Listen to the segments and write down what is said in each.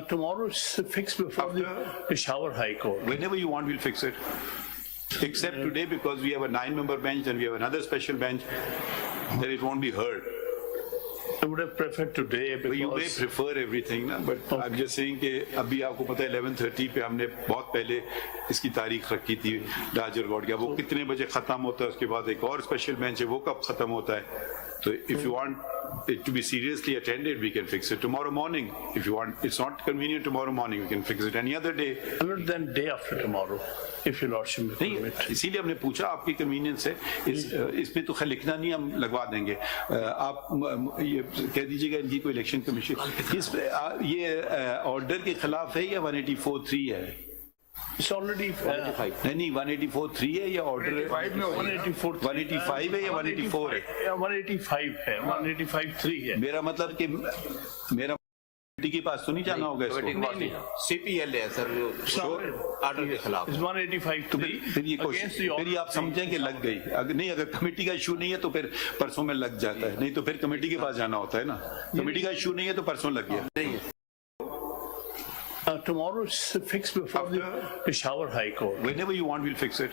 Tomorrow it's fixed before the Peshawar High Court. Whenever you want, we'll fix it. Except today, because we have a 9-member bench and we have another special bench, then it won't be heard. I would have preferred today because... You may prefer everything, na? But I'm just saying कि अभी आपको पता है 11:30 पे हमने बहुत पहले इसकी तारीख रखी थी डाजर गॉड का, वो कितने बजे खत्म होता है, उसके बाद एक और स्पेशल बेंच है, वो कब खत्म होता है. So if you want it to be seriously attended, we can fix it tomorrow morning. If you want, it's not convenient tomorrow morning, we can fix it any other day. Other than day after tomorrow, if your lordship may permit. इसीलिए हमने पूछा आपकी convenience है, इसमें तो खैर लिखना नहीं, हम लगवा देंगे. आप ये कह दीजिएगा इनकी कोई इलेक्शन कमीशन ये ऑर्डर के खिलाफ है या 184(3) है? It's already नहीं 184(3) है या ऑर्डर 185 है या 184 है? 185 है, 185(3) है. मेरा मतलब कि मेरा के पास तो नहीं जाना होगा इसको. CPL है सर ऑर्डर के खिलाफ. 185(3). फिर ये आप समझें कि लग गई. अगर नहीं, अगर कमेटी का इशू नहीं है तो फिर परसों में लग जाता है, नहीं तो फिर कमेटी के पास जाना होता है ना. कमेटी का इशू नहीं है तो परसों लग गया. नहीं tomorrow it's fixed before the Peshawar High Court. Whenever you want, we'll fix it.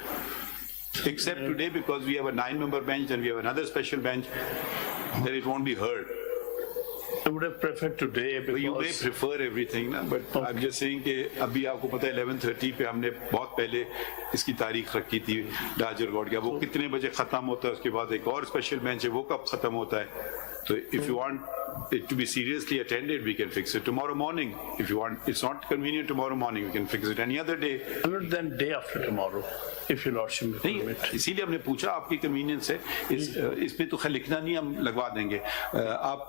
Except today, because we have a 9-member bench and we have another special bench, then it won't be heard. I would have preferred today because... You may prefer everything, na? But I'm just saying कि अभी आपको पता है 11:30 पे हमने बहुत पहले इसकी तारीख रखी थी डाजर गॉड का, वो कितने बजे खत्म होता है, उसके बाद एक और स्पेशल बेंच है, वो कब खत्म होता है. So if you want it to be seriously attended, we can fix it tomorrow morning. If you want, it's not convenient tomorrow morning, we can fix it any other day. Other than day after tomorrow, if your lordship may permit. इसीलिए हमने पूछा आपकी convenience है, इसमें तो खैर लिखना नहीं, हम लगवा देंगे. आप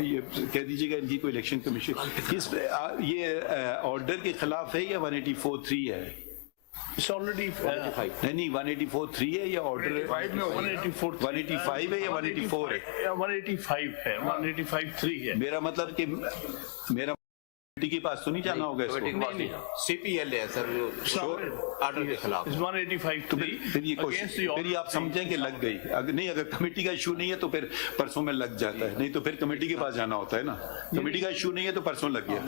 ये कह दीजिएगा इनकी कोई इलेक्शन कमीशन ये ऑर्डर के खिलाफ है या 184(3) है? It's already नहीं 184(3) है या ऑर्डर 185 है या 184 है? 185 है, 185(3) है. मेरा मतलब कि मेरा के पास तो नहीं जाना होगा इसको. CPL है सर ऑर्डर के खिलाफ. 185(3). फिर ये आप समझें कि लग गई. अगर नहीं, अगर कमेटी का इशू नहीं है तो फिर परसों में लग जाता है, नहीं तो फिर कमेटी के पास जाना होता है ना. कमेटी का इशू नहीं है तो परसों लग गया.